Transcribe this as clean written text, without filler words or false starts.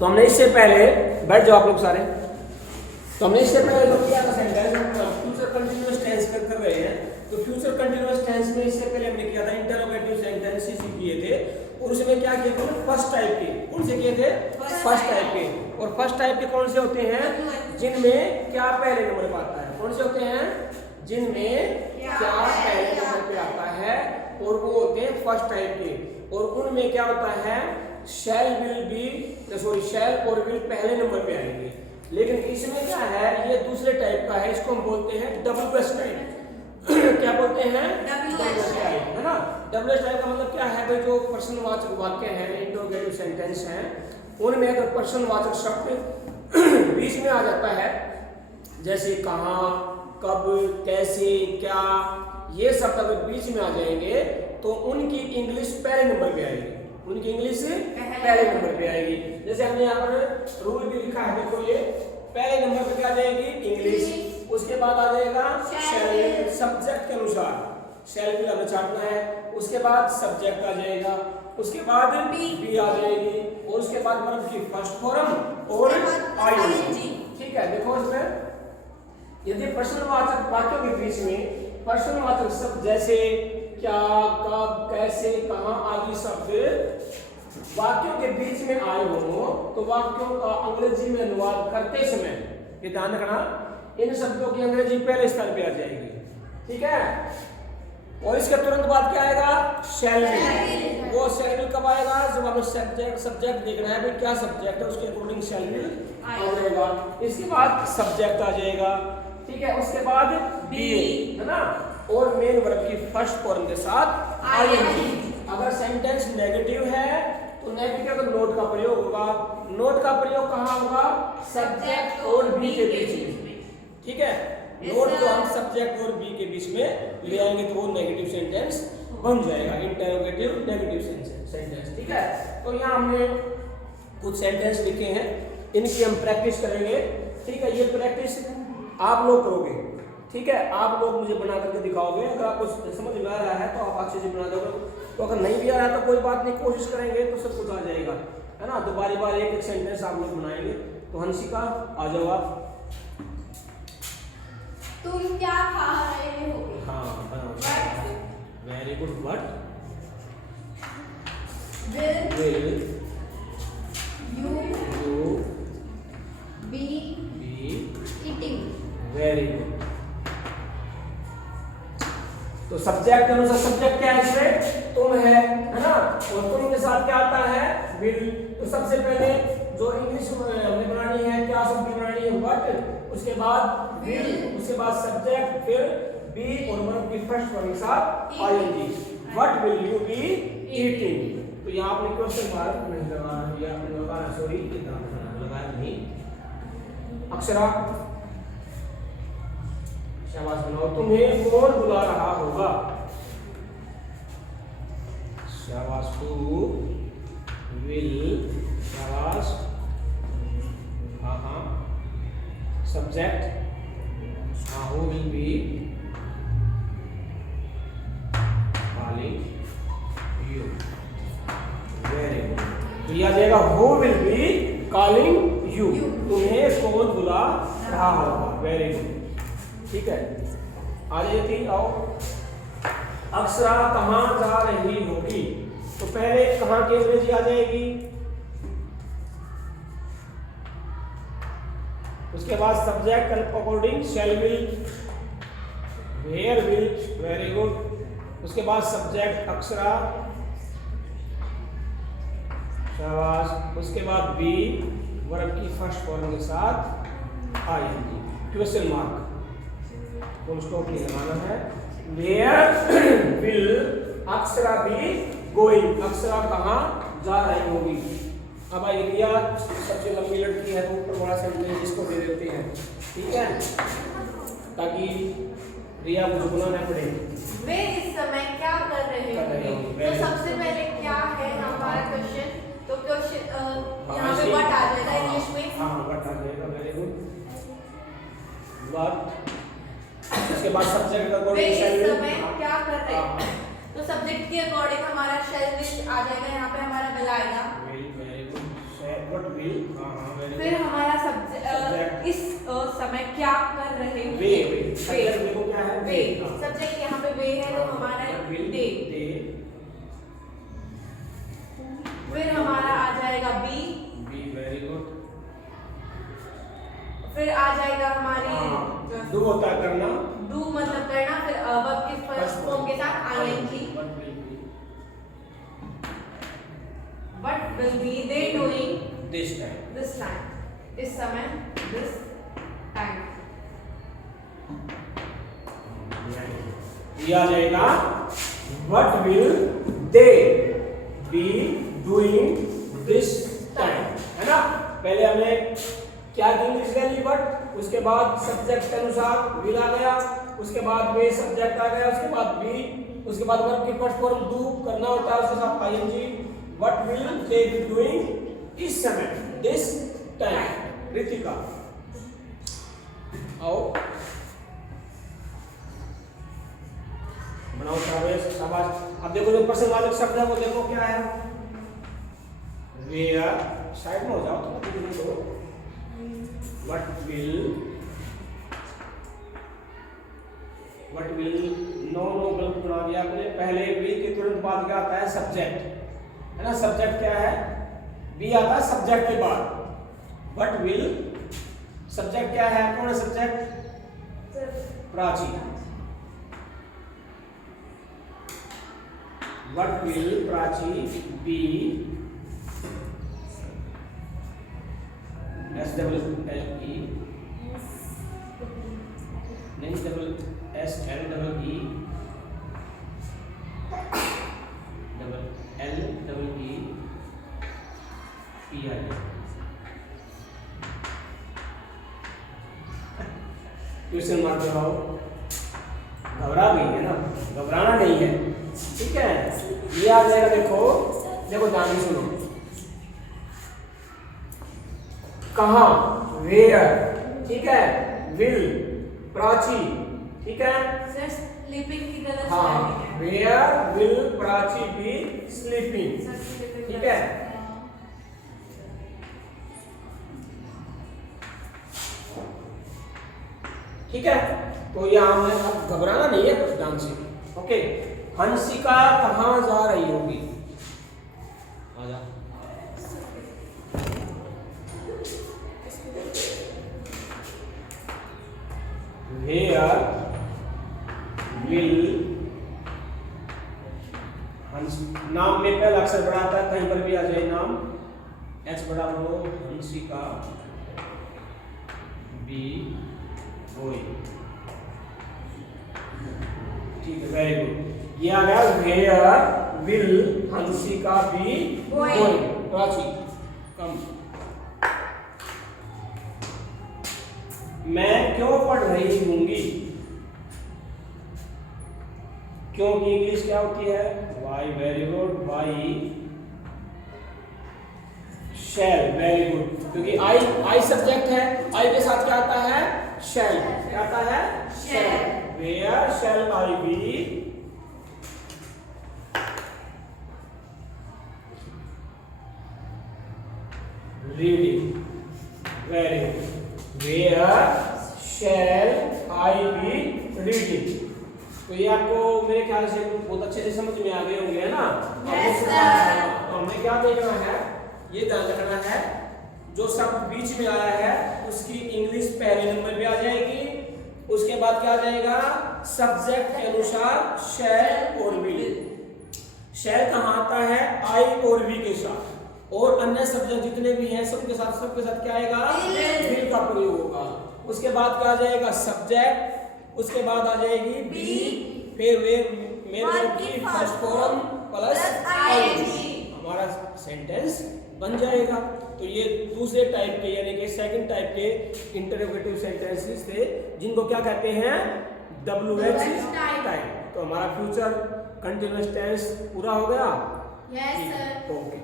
तो हमने इससे पहले, बैठ जाओ आप लोग सारे, तो हमने इससे पहले जो किया था सेंटेंस, फ्यूचर कंटिन्यूअस टेंस कर रहे हैं। तो फ्यूचर कंटिन्यूअस टेंस में इससे पहले हमने किया था इंटरोगेटिव सेंटेंसेस किए थे, और उसमें क्या किया था, फर्स्ट टाइप के। कौन से किए थे? फर्स्ट टाइप के। और फर्स्ट टाइप के कौन से होते हैं? जिनमें क्या पहले नंबर पर आता है। कौन से होते हैं? जिनमें क्या पहले नंबर पे आता है, और वो होते हैं फर्स्ट टाइप के। और उनमें क्या होता है, शैल विल बी, सॉरी शैल और विल पहले नंबर पे आएंगे। लेकिन इसमें क्या है, ये दूसरे टाइप का है, इसको हम बोलते हैं डबल एस टाइप। क्या बोलते हैं? डबल एस टाइप, है ना। डबल एस टाइप का मतलब क्या है भाई, जो प्रश्नवाचक वाक्य हैं, इंटरोगेटिव सेंटेंस हैं, उनमें अगर प्रश्नवाचक शब्द बीच में आ जाता है, जैसे कहाँ, कब, कैसे, क्या, ये सब अगर बीच में आ जाएंगे तो उनकी इंग्लिश पहले नंबर पे आएगी। उनकी इंग्लिश पहले नंबर पे आएगी। जैसे हमने यहाँ पर रूल भी लिखा है, देखो ये पहले नंबर पे क्या जाएगी? इंग्लिश। उसके बाद आ जाएगा शैल, सब्जेक्ट के अनुसार शैल भी हमें छाटना है। उसके बाद सब्जेक्ट आ जाएगा, उसके बाद बी आ जाएगी, और उसके बाद वर्ब की फर्स्ट फॉर्म और आईएनजी। ठीक है, देखो इसमें यदि प्रश्नवाचक वाक्यों के बीच में प्रश्नवाचक शब्द जैसे क्या, कब, कैसे, कहाँ आदि शब्द वाक्यों के बीच में आए हो, तो वाक्यों का अंग्रेजी में अनुवाद करते समय ये ध्यान रखना, इन शब्दों की अंग्रेजी पहले स्थान पे आ जाएगी। ठीक है, और इसके तुरंत बाद क्या आएगा? शैल विल। वो शैल विल कब आएगा? जब हमें सब्जेक्ट देखना है भाई क्या सब्जेक्ट है, उसके अकॉर्डिंग शैल विल आ जाएगा। इसके बाद सब्जेक्ट आ जाएगा। ठीक है, उसके बाद बी, है ना, और मेन वर्ब की फर्स्ट फॉर्म के साथ आईएनजी। अगर सेंटेंस नेगेटिव है तो नेगेटिव का नोट का प्रयोग होगा। नोट का प्रयोग कहाँ होगा? सब्जेक्ट और बी के बीच में। ठीक है, नोट को हम सब्जेक्ट और बी के बीच में ले आएंगे तो वो नेगेटिव सेंटेंस बन जाएगा, इंटरोगेटिव नेगेटिव सेंटेंस। ठीक है, तो यहाँ हमने कुछ सेंटेंस लिखे हैं, इनकी हम प्रैक्टिस करेंगे। ठीक है, ये प्रैक्टिस आप लोग करोगे। ठीक है, आप लोग मुझे बना करके दिखाओगे। अगर आपको समझ में आ रहा है तो आप अच्छे से बना दोगे, तो अगर नहीं भी आ रहा तो कोई बात नहीं, कोशिश करेंगे तो सब कुछ आ जाएगा, है ना। तो बारी बारी एक एक सेंटेंस आप लोग बनाएंगे। तो हंसिका आ जाओ आप। तुम क्या खा रहे हो? हाँ बनाओ। Very good. What will you be eating? Very good. तो सब्जेक्ट के अनुसार सब्जेक्ट क्या है इसमें? तुम है ना, और तुम के साथ क्या आता है? विल। तो सबसे पहले जो इंग्लिश हमने बनानी है, क्या शब्द की बनानी है? व्हाट, उसके बाद विल, उसके बाद सब्जेक्ट, फिर बी और वर्ब की फर्स्ट फॉर्म के साथ I N G. What will you be eating? तो यहाँ आपने क्वेश्चन मार्क नहीं लगाना, ये आपने लगाना, सॉरी लगाया नहीं। अक्षरा शाबाश बनाओ। तुम्हें कौन बुला रहा होगा? शाबाश। हु विल, शाबाश, हाँ, सब्जेक्ट, हाँ, who will be calling you. Very good. तो ये आ जाएगा who will be calling you, तुम्हें कौन बुला रहा होगा। Very good. ठीक है, आ जाइए, आओ। अक्षरा कहाँ जा रही होगी? तो पहले कहाँ की अंग्रेजी आ जाएगी, उसके बाद subject according shall will, where will, very good. उसके बाद सब्जेक्ट अक्षरा, शाबाश। उसके बाद बी, वर्ब की फर्स्ट फॉर्म के साथ I N G, question mark, full stop नहीं लगाना है। Where will Akshara be going? Akshara कहाँ जा रही होगी? अब आई रिया सबसे लंबी लड़की है तो ऊपर बड़ा सेंटेंस इसको दे देते हैं। ठीक है, ताकि रिया को बनाना पड़े। वे इस समय क्या कर रहे होंगे? तो सबसे पहले क्या है हमारा क्वेश्चन? तो क्वेश्चन यहाँ पे व्हाट आ जाएगा इंग्लिश में? हाँ, व्हाट आ जाएगा। Very good. व्हाट, उसके बाद सब्जेक्ट का अकॉर्डिंग शैल विल, क्या कर रहे हैं? तो सब्जेक्ट के अकॉर्डिंग हमारा शैल विल आ जाएगा, यहाँ पे हमारा विल आएगा। Very good. व्हाट विल, हां वेरी फिर हमारा सब्जेक्ट इस समय क्या कर रहे हो, वे सब्जेक्ट देखो क्या है, वे सब्जेक्ट यहाँ पे वे है तो हमारा दे, फिर हमारा आ जाएगा बी, वेरी गुड, फिर आ जाएगा हमारी डू होता है करना, डू मतलब करना, फिर वर्ब के फर्स्ट फॉर्म के साथ I N G, what will be they doing this time, इस समय, दिस टाइम, ये आ जाएगा what will they be doing this time, है ना। पहले हमने क्या इंग्लिश ले ली बट, उसके बाद सब्जेक्ट के अनुसार विल आ गया, उसके बाद वे सब्जेक्ट आ गया, उसके बाद बी, उसके बाद वर्ब की फर्स्ट फॉर्म डू करना होता है, उसके साथ I N G, what will they be doing इस समय, दिस टाइम। रितिका आओ बनाओ शाबाश। अब देखो जो प्रश्नवाचक शब्द है वो देखो क्या है, वेयर, साइड में हो जाओ तो व्हाट विल, नो गलत बना दिया आपने, पहले विल के तुरंत बाद क्या आता है, सब्जेक्ट, है ना। सब्जेक्ट क्या है, बी आता है सब्जेक्ट के बाद, व्हाट विल, सब्जेक्ट क्या है, कौन है subject, Prachi, what will Prachi be, S double L E, नहीं double S L double E, double L double E P I, question mark लगाओ, घबरा गई है ना, घबराना नहीं है, ठीक है। ये आ जाएगा, देखो देखो ध्यान से सुनो, कहाँ, वेयर, ठीक है, विल, प्राची, ठीक है, सर स्लीपिंग की गलत हाँ, स्पेलिंग है, where will Prachi be sleeping, sir sleeping ठीक है। ठीक है, तो यहाँ हमें अब घबराना नहीं है, कुछ ध्यान से, ओके। हंसिका कहाँ जा रही होगी, आजा, वेयर विल, नाम में पहला अक्षर बड़ा आता है, कहीं पर भी आ जाए नाम, एच बड़ा हो, हंसिका बी गोइंग, ठीक है, वेरी गुड। ये आ गया where will Hansika be going, Prachi come, मैं क्यों पढ़ रही होंगी, क्यों की इंग्लिश क्या होती है, वाई, वेरी गुड, वाई शैल, वेरी गुड, क्योंकि आई सब्जेक्ट है, आई के साथ क्या आता है, शैल, क्या आता है, shall, where shall I be reading, very good, where shall I be reading. तो ये आपको मेरे ख्याल से बहुत अच्छे से समझ में आ गए होंगे, है ना। Yes, sir. तो हमें क्या देखना है, ये ध्यान रखना है, जो शब्द बीच में आया है उसकी इंग्लिश पहले नंबर पे आ जाएगी, उसके बाद क्या आ जाएगा, सब्जेक्ट के अनुसार शैल और विल। शैल कहाँ आता है, आई और वी के साथ, और अन्य सब्जेक्ट जितने भी हैं सबके साथ क्या आएगा, विल का प्रयोग होगा। उसके बाद क्या आ जाएगा, सब्जेक्ट, उसके बाद आ जाएगी बी, फिर वे मेरे की फर्स्ट फॉर्म प्लस आईएनजी, हमारा सेंटेंस बन जाएगा। तो ये दूसरे टाइप के यानी कि सेकंड टाइप के इंटरोगेटिव सेंटेंसेस थे, जिनको क्या कहते हैं, WH टाइप। तो हमारा फ्यूचर कंटीन्यूअस टेंस पूरा हो गया। Yes sir. ओके।